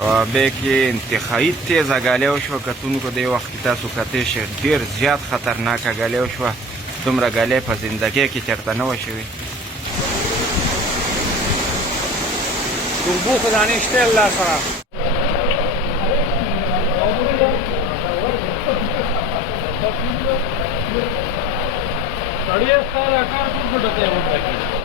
به کې انتهایی تیزه ګالۍ وشوه. کتونکو دې وخت کې تاسو کتی شئ ډېر زیات خطرناکه ګالۍ وشوه. دومره ګالۍ په زندګۍ کې چېرته نه وه شوې. د اوبو خزانې شته الله سره. سړی ستا دا کار ټول په ډکۍ وکړي.